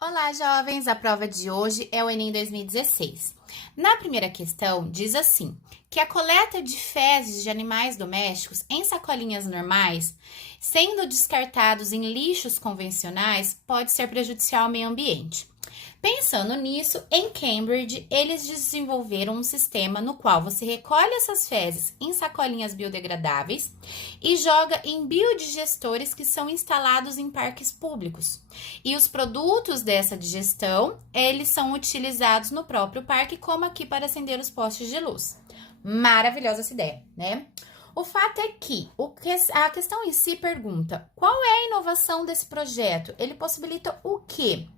Olá, jovens! A prova de hoje é o Enem 2016. Na primeira questão, diz assim: que a coleta de fezes de animais domésticos em sacolinhas normais, sendo descartados em lixos convencionais, pode ser prejudicial ao meio ambiente. Pensando nisso, em Cambridge, eles desenvolveram um sistema no qual você recolhe essas fezes em sacolinhas biodegradáveis e joga em biodigestores que são instalados em parques públicos. E os produtos dessa digestão, eles são utilizados no próprio parque, como aqui para acender os postes de luz. Maravilhosa essa ideia, né? O fato é que a questão em si pergunta: qual é a inovação desse projeto? Ele possibilita o quê?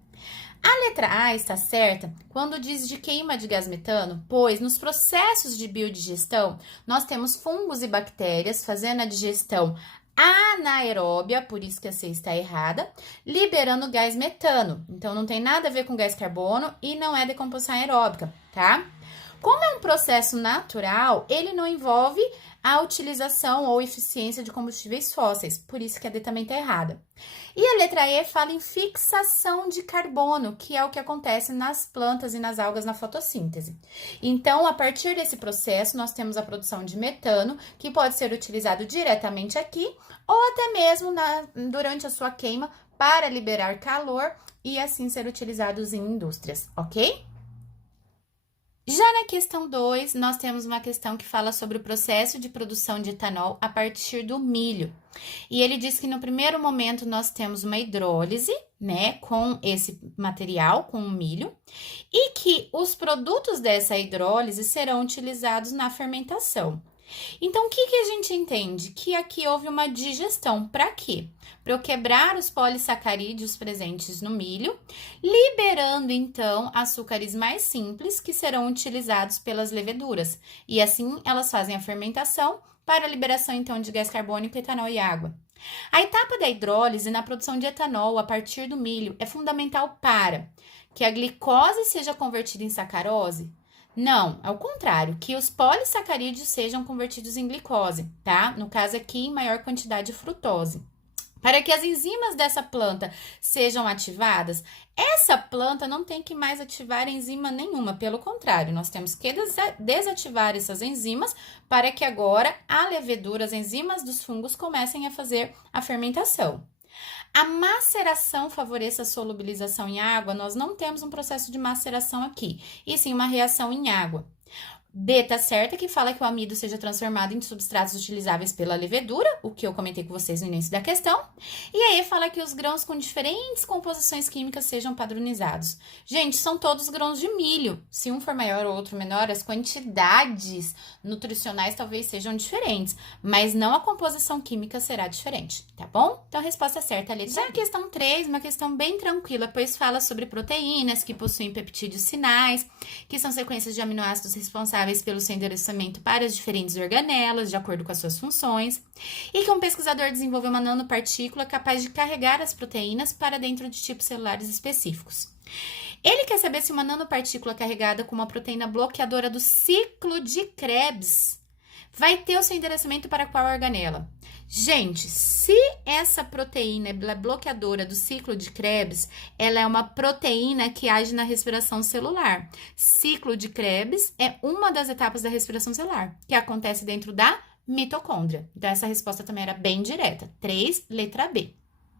A letra A está certa quando diz de queima de gás metano, pois nos processos de biodigestão nós temos fungos e bactérias fazendo a digestão anaeróbia, por isso que a C está errada, liberando gás metano. Então não tem nada a ver com gás carbono e não é decomposição aeróbica, tá? Como é um processo natural, ele não envolve a utilização ou eficiência de combustíveis fósseis, por isso que a D também está errada. E a letra E fala em fixação de carbono, que é o que acontece nas plantas e nas algas na fotossíntese. Então, a partir desse processo, nós temos a produção de metano, que pode ser utilizado diretamente aqui, ou até mesmo durante a sua queima, para liberar calor e assim ser utilizados em indústrias, ok? Já na questão 2, nós temos uma questão que fala sobre o processo de produção de etanol a partir do milho. E ele diz que no primeiro momento nós temos uma hidrólise, né, com esse material, com o milho, e que os produtos dessa hidrólise serão utilizados na fermentação. Então, o que a gente entende? Que aqui houve uma digestão. Para quê? Para eu quebrar os polissacarídeos presentes no milho, liberando então açúcares mais simples que serão utilizados pelas leveduras. E assim elas fazem a fermentação para a liberação então de gás carbônico, etanol e água. A etapa da hidrólise na produção de etanol a partir do milho é fundamental para que a glicose seja convertida em sacarose. Não, ao contrário, que os polissacarídeos sejam convertidos em glicose, tá? No caso aqui, em maior quantidade de frutose. Para que as enzimas dessa planta sejam ativadas, essa planta não tem que mais ativar enzima nenhuma, pelo contrário, nós temos que desativar essas enzimas para que agora a levedura, as enzimas dos fungos comecem a fazer a fermentação. A maceração favoreça a solubilização em água, nós não temos um processo de maceração aqui, e sim uma reação em água. B tá certa, que fala que o amido seja transformado em substratos utilizáveis pela levedura, o que eu comentei com vocês no início da questão. E aí fala que os grãos com diferentes composições químicas sejam padronizados. Gente, são todos grãos de milho. Se um for maior ou outro menor, as quantidades nutricionais talvez sejam diferentes, mas não a composição química será diferente, tá bom? Então a resposta certa ali. Já a questão 3, uma questão bem tranquila, pois fala sobre proteínas que possuem peptídeos sinais, que são sequências de aminoácidos responsáveis pelo seu endereçamento para as diferentes organelas, de acordo com as suas funções, e que um pesquisador desenvolveu uma nanopartícula capaz de carregar as proteínas para dentro de tipos celulares específicos. Ele quer saber se uma nanopartícula carregada com uma proteína bloqueadora do ciclo de Krebs vai ter o seu endereçamento para qual organela? Gente, se essa proteína é bloqueadora do ciclo de Krebs, ela é uma proteína que age na respiração celular. Ciclo de Krebs é uma das etapas da respiração celular, que acontece dentro da mitocôndria. Então, essa resposta também era bem direta. 3, letra B.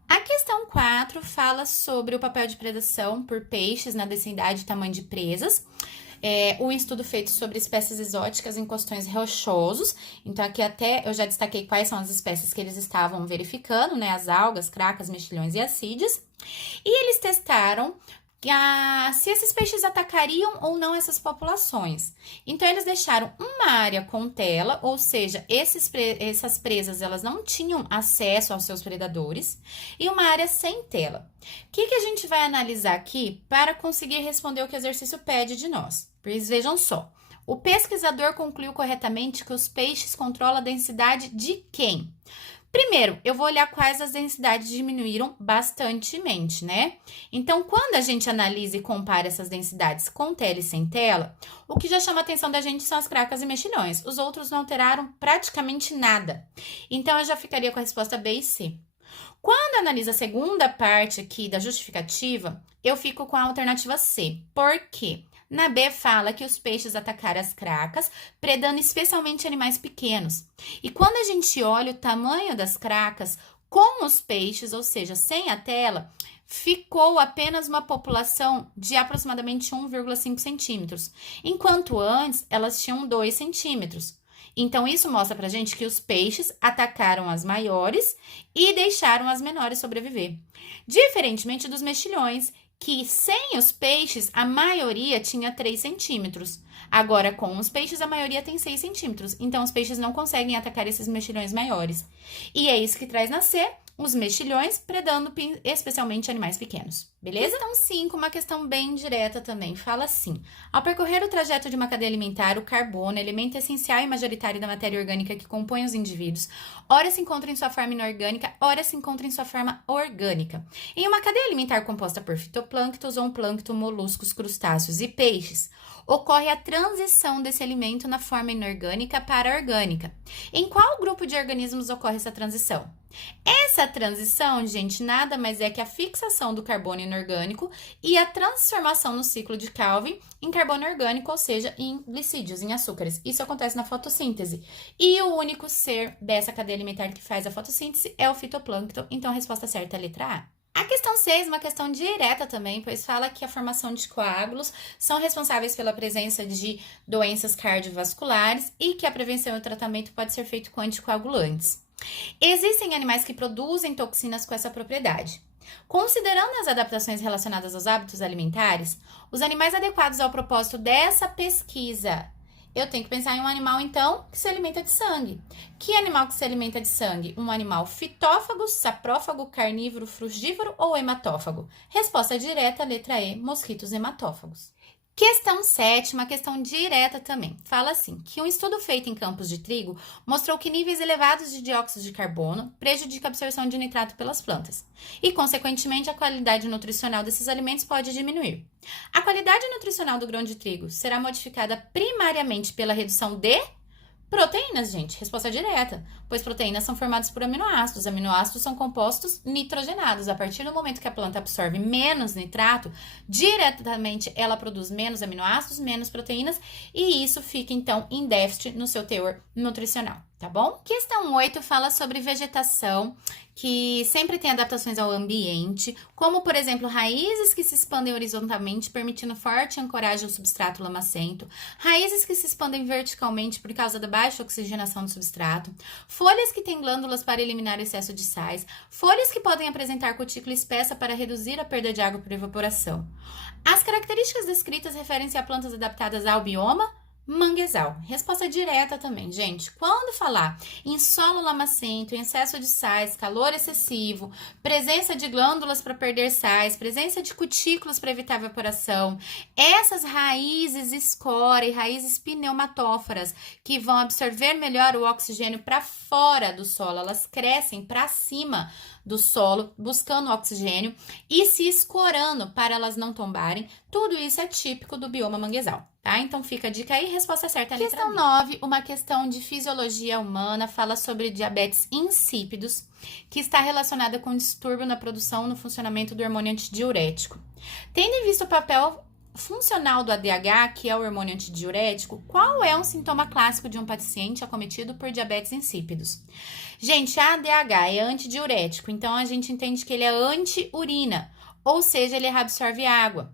A questão 4 fala sobre o papel de predação por peixes na densidade e tamanho de presas. Um estudo feito sobre espécies exóticas em costões rochosos. Então, aqui até eu já destaquei quais são as espécies que eles estavam verificando, né? As algas, cracas, mexilhões e assídeas. E eles testaram se esses peixes atacariam ou não essas populações. Então, eles deixaram uma área com tela, ou seja, essas presas elas não tinham acesso aos seus predadores, e uma área sem tela. O que a gente vai analisar aqui para conseguir responder o que o exercício pede de nós? Pois vejam só, o pesquisador concluiu corretamente que os peixes controlam a densidade de quem? Primeiro, eu vou olhar quais as densidades diminuíram bastantemente, né? Então, quando a gente analisa e compara essas densidades com tela e sem tela, o que já chama a atenção da gente são as cracas e mexilhões. Os outros não alteraram praticamente nada. Então, eu já ficaria com a resposta B e C. Quando analisa a segunda parte aqui da justificativa, eu fico com a alternativa C. Por quê? Na B fala que os peixes atacaram as cracas, predando especialmente animais pequenos. E quando a gente olha o tamanho das cracas com os peixes, ou seja, sem a tela, ficou apenas uma população de aproximadamente 1,5 centímetros, enquanto antes elas tinham 2 centímetros. Então, isso mostra pra gente que os peixes atacaram as maiores e deixaram as menores sobreviver. Diferentemente dos mexilhões, que sem os peixes, a maioria tinha 3 centímetros. Agora, com os peixes, a maioria tem 6 centímetros. Então, os peixes não conseguem atacar esses mexilhões maiores. E é isso que traz na C, os mexilhões predando especialmente animais pequenos. Beleza? Questão 5, uma questão bem direta também. Fala assim: ao percorrer o trajeto de uma cadeia alimentar, o carbono, elemento essencial e majoritário da matéria orgânica que compõe os indivíduos, ora se encontra em sua forma inorgânica, ora se encontra em sua forma orgânica. Em uma cadeia alimentar composta por fitoplâncton, zooplâncton, moluscos, crustáceos e peixes, ocorre a transição desse alimento na forma inorgânica para a orgânica. Em qual grupo de organismos ocorre essa transição? Essa transição, gente, nada mais é que a fixação do carbono inorgânico e a transformação no ciclo de Calvin em carbono orgânico, ou seja, em glicídios, em açúcares. Isso acontece na fotossíntese. E o único ser dessa cadeia alimentar que faz a fotossíntese é o fitoplâncton. Então, a resposta certa é a letra A. A questão 6 é uma questão direta também, pois fala que a formação de coágulos são responsáveis pela presença de doenças cardiovasculares e que a prevenção e o tratamento pode ser feito com anticoagulantes. Existem animais que produzem toxinas com essa propriedade. Considerando as adaptações relacionadas aos hábitos alimentares, os animais adequados ao propósito dessa pesquisa, eu tenho que pensar em um animal, então, que se alimenta de sangue. Que animal que se alimenta de sangue? Um animal fitófago, saprófago, carnívoro, frugívoro ou hematófago? Resposta direta, letra E, mosquitos hematófagos. Questão 7, uma questão direta também. Fala assim, que um estudo feito em campos de trigo mostrou que níveis elevados de dióxido de carbono prejudicam a absorção de nitrato pelas plantas e, consequentemente, a qualidade nutricional desses alimentos pode diminuir. A qualidade nutricional do grão de trigo será modificada primariamente pela redução de proteínas, gente. Resposta direta, pois proteínas são formadas por aminoácidos. Aminoácidos são compostos nitrogenados. A partir do momento que a planta absorve menos nitrato, diretamente ela produz menos aminoácidos, menos proteínas, e isso fica, então, em déficit no seu teor nutricional, tá bom? Questão 8 fala sobre vegetação, que sempre tem adaptações ao ambiente, como, por exemplo, raízes que se expandem horizontalmente, permitindo forte ancoragem ao substrato lamacento, raízes que se expandem verticalmente por causa da baixa oxigenação do substrato, folhas que têm glândulas para eliminar o excesso de sais, folhas que podem apresentar cutícula espessa para reduzir a perda de água por evaporação. As características descritas referem-se a plantas adaptadas ao bioma manguezal. Resposta direta também, gente. Quando falar em solo lamacento, em excesso de sais, calor excessivo, presença de glândulas para perder sais, presença de cutículas para evitar evaporação, essas raízes escora e raízes pneumatóforas que vão absorver melhor o oxigênio para fora do solo, elas crescem para cima do solo, buscando oxigênio e se escorando para elas não tombarem. Tudo isso é típico do bioma manguezal, tá? Então fica a dica aí, resposta certa é a letra B. Questão 9, uma questão de fisiologia humana, fala sobre diabetes insípidos, que está relacionada com distúrbio na produção e no funcionamento do hormônio antidiurético. Tendo em vista o papel funcional do ADH, que é o hormônio antidiurético, qual é um sintoma clássico de um paciente acometido por diabetes insípidos? Gente, ADH é antidiurético, então a gente entende que ele é anti-urina, ou seja, ele reabsorve água.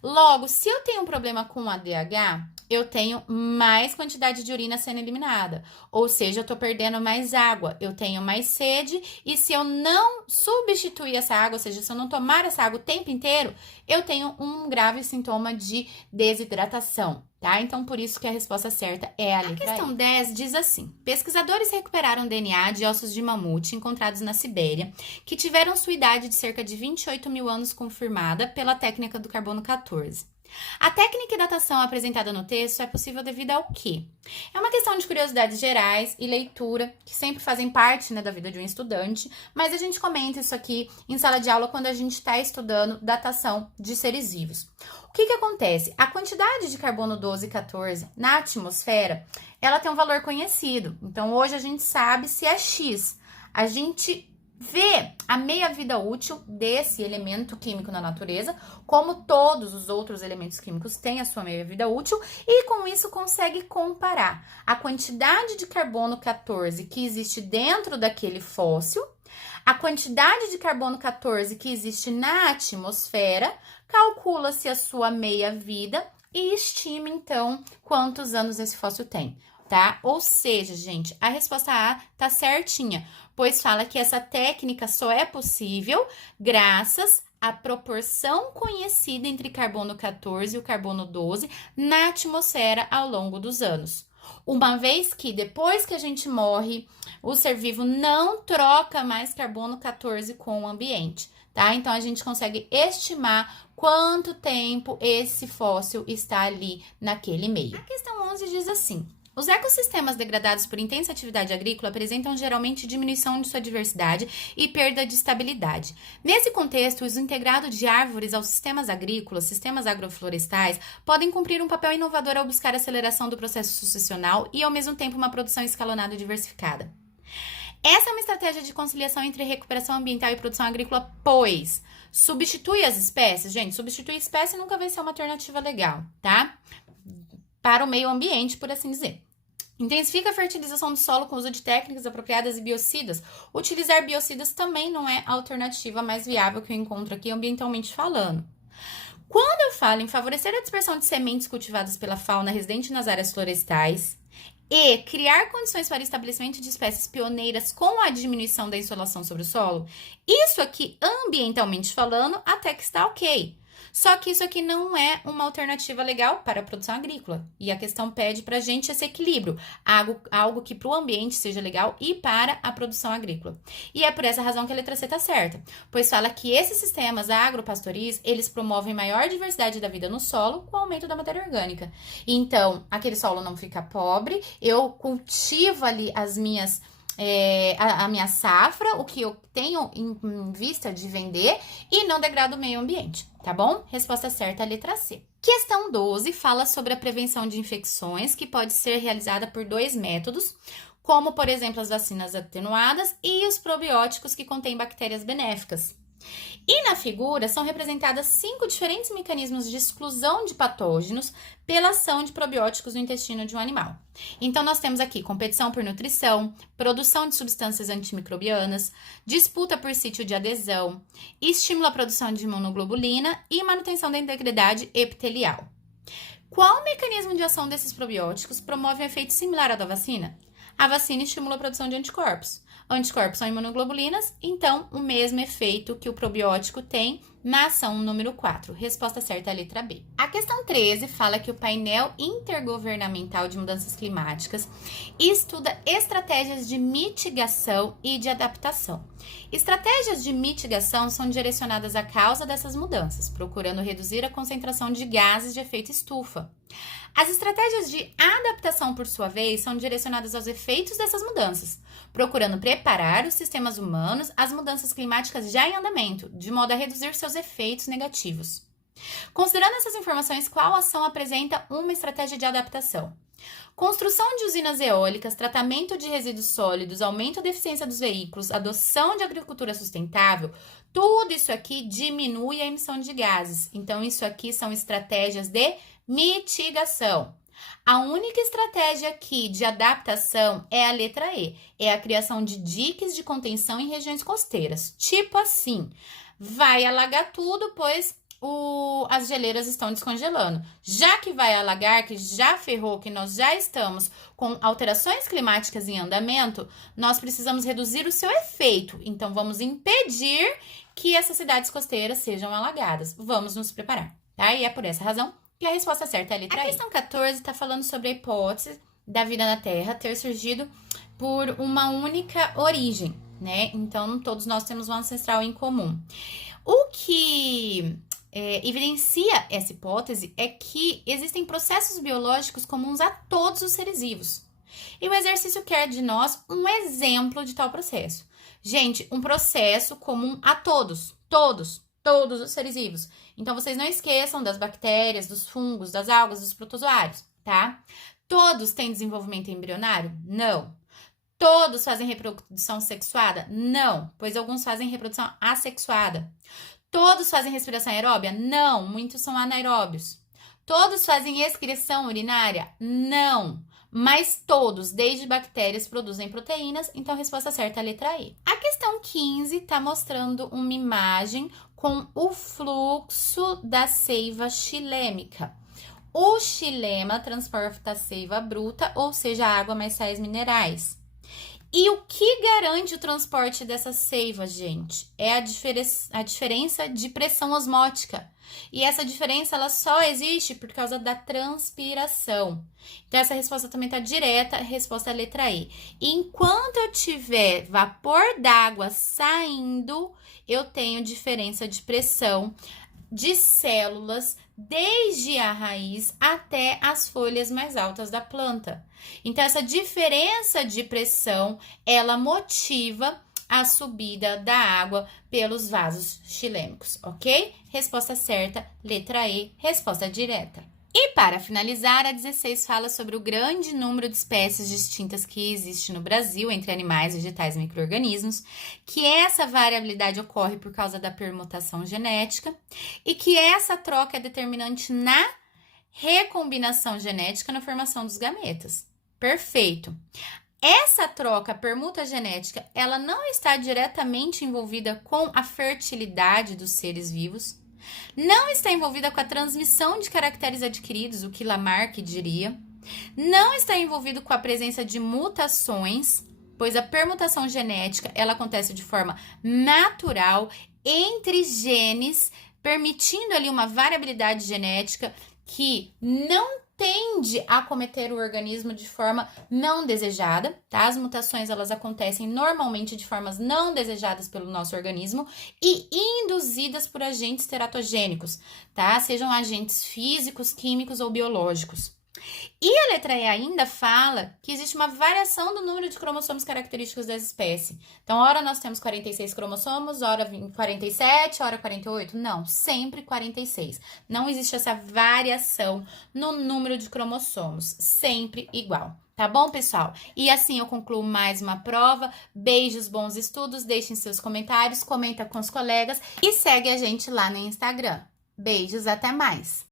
Logo, se eu tenho um problema com ADH, eu tenho mais quantidade de urina sendo eliminada, ou seja, eu tô perdendo mais água, eu tenho mais sede, e se eu não substituir essa água, ou seja, se eu não tomar essa água o tempo inteiro, eu tenho um grave sintoma de desidratação, tá? Então, por isso que a resposta certa é a letra E. A questão 10 diz assim: pesquisadores recuperaram DNA de ossos de mamute encontrados na Sibéria, que tiveram sua idade de cerca de 28 mil anos confirmada pela técnica do carbono 14. A técnica e datação apresentada no texto é possível devido ao quê? É uma questão de curiosidades gerais e leitura, que sempre fazem parte, né, da vida de um estudante, mas a gente comenta isso aqui em sala de aula quando a gente está estudando datação de seres vivos. O que acontece? A quantidade de carbono 12 e 14 na atmosfera, ela tem um valor conhecido. Então, hoje a gente sabe se é X. A gente vê a meia-vida útil desse elemento químico na natureza, como todos os outros elementos químicos têm a sua meia-vida útil, e com isso consegue comparar a quantidade de carbono 14 que existe dentro daquele fóssil, a quantidade de carbono 14 que existe na atmosfera, calcula-se a sua meia-vida e estima, então, quantos anos esse fóssil tem, tá? Ou seja, gente, a resposta A tá certinha, pois fala que essa técnica só é possível graças à proporção conhecida entre carbono 14 e o carbono 12 na atmosfera ao longo dos anos. Uma vez que depois que a gente morre, o ser vivo não troca mais carbono 14 com o ambiente, tá? Então a gente consegue estimar quanto tempo esse fóssil está ali naquele meio. A questão 11 diz assim: os ecossistemas degradados por intensa atividade agrícola apresentam geralmente diminuição de sua diversidade e perda de estabilidade. Nesse contexto, o uso integrado de árvores aos sistemas agrícolas, sistemas agroflorestais, podem cumprir um papel inovador ao buscar a aceleração do processo sucessional e, ao mesmo tempo, uma produção escalonada e diversificada. Essa é uma estratégia de conciliação entre recuperação ambiental e produção agrícola, pois substitui as espécies. Gente, substituir espécie nunca vai ser uma alternativa legal, tá? Para o meio ambiente, por assim dizer. Intensifica a fertilização do solo com o uso de técnicas apropriadas e biocidas. Utilizar biocidas também não é a alternativa mais viável que eu encontro aqui ambientalmente falando. Quando eu falo em favorecer a dispersão de sementes cultivadas pela fauna residente nas áreas florestais e criar condições para o estabelecimento de espécies pioneiras com a diminuição da insolação sobre o solo, isso aqui, ambientalmente falando, até que está ok. Só que isso aqui não é uma alternativa legal para a produção agrícola. E a questão pede para a gente esse equilíbrio, algo que para o ambiente seja legal e para a produção agrícola. E é por essa razão que a letra C está certa, pois fala que esses sistemas agropastoris, eles promovem maior diversidade da vida no solo com o aumento da matéria orgânica. Então, aquele solo não fica pobre, eu cultivo ali as minhas... a minha safra, o que eu tenho em vista de vender e não degrado o meio ambiente, tá bom? Resposta certa, a letra C. Questão 12 fala sobre a prevenção de infecções, que pode ser realizada por 2 métodos, como, por exemplo, as vacinas atenuadas e os probióticos que contêm bactérias benéficas. E na figura são representadas 5 diferentes mecanismos de exclusão de patógenos pela ação de probióticos no intestino de um animal. Então, nós temos aqui competição por nutrição, produção de substâncias antimicrobianas, disputa por sítio de adesão, estímulo à produção de imunoglobulina e manutenção da integridade epitelial. Qual o mecanismo de ação desses probióticos promove um efeito similar ao da vacina? A vacina estimula a produção de anticorpos. Anticorpos são imunoglobulinas, então o mesmo efeito que o probiótico tem na ação número 4. Resposta certa é a letra B. A questão 13 fala que o painel intergovernamental de mudanças climáticas estuda estratégias de mitigação e de adaptação. Estratégias de mitigação são direcionadas à causa dessas mudanças, procurando reduzir a concentração de gases de efeito estufa. As estratégias de adaptação, por sua vez, são direcionadas aos efeitos dessas mudanças, procurando preparar os sistemas humanos às mudanças climáticas já em andamento, de modo a reduzir seus efeitos negativos. Considerando essas informações, qual ação apresenta uma estratégia de adaptação? Construção de usinas eólicas, tratamento de resíduos sólidos, aumento da eficiência dos veículos, adoção de agricultura sustentável, tudo isso aqui diminui a emissão de gases. Então, isso aqui são estratégias de mitigação. A única estratégia aqui de adaptação é a letra E, é a criação de diques de contenção em regiões costeiras. Tipo assim, vai alagar tudo, pois as geleiras estão descongelando. Já que vai alagar, que já ferrou, que nós já estamos com alterações climáticas em andamento, nós precisamos reduzir o seu efeito. Então, vamos impedir que essas cidades costeiras sejam alagadas. Vamos nos preparar, tá? E é por essa razão que a resposta certa é a letra E. A questão 14 está falando sobre a hipótese da vida na Terra ter surgido por uma única origem, né? Então, todos nós temos um ancestral em comum. O que evidencia essa hipótese é que existem processos biológicos comuns a todos os seres vivos. E o exercício quer de nós um exemplo de tal processo. Gente, um processo comum a todos os seres vivos. Então, vocês não esqueçam das bactérias, dos fungos, das algas, dos protozoários, tá? Todos têm desenvolvimento embrionário? Não. Todos fazem reprodução sexuada? Não, pois alguns fazem reprodução assexuada. Todos fazem respiração aeróbia? Não, muitos são anaeróbios. Todos fazem excreção urinária? Não, mas todos, desde bactérias, produzem proteínas, então a resposta certa é a letra E. A questão 15 está mostrando uma imagem com o fluxo da seiva xilêmica. O xilema transporta a seiva bruta, ou seja, água mais sais minerais. E o que garante o transporte dessa seiva, gente? É a diferença de pressão osmótica. E essa diferença ela só existe por causa da transpiração. Então, essa resposta também está direta, a resposta é a letra E. E enquanto eu tiver vapor d'água saindo, eu tenho diferença de pressão de células desde a raiz até as folhas mais altas da planta. Então, essa diferença de pressão, ela motiva a subida da água pelos vasos xilêmicos, ok? Resposta certa, letra E, resposta direta. E para finalizar, a 16 fala sobre o grande número de espécies distintas que existe no Brasil entre animais, vegetais e micro-organismos, que essa variabilidade ocorre por causa da permutação genética e que essa troca é determinante na recombinação genética na formação dos gametas. Perfeito! Essa troca, a permuta genética, ela não está diretamente envolvida com a fertilidade dos seres vivos, não está envolvida com a transmissão de caracteres adquiridos, o que Lamarck diria, não está envolvido com a presença de mutações, pois a permutação genética ela acontece de forma natural entre genes, permitindo ali uma variabilidade genética que não tende a acometer o organismo de forma não desejada, tá? As mutações, elas acontecem normalmente de formas não desejadas pelo nosso organismo e induzidas por agentes teratogênicos, tá? Sejam agentes físicos, químicos ou biológicos. E a letra E ainda fala que existe uma variação do número de cromossomos característicos dessa espécie. Então, ora nós temos 46 cromossomos, ora 47, ora 48. Não, sempre 46. Não existe essa variação no número de cromossomos, sempre igual. Tá bom, pessoal? E assim eu concluo mais uma prova. Beijos, bons estudos, deixem seus comentários, comenta com os colegas e segue a gente lá no Instagram. Beijos, até mais!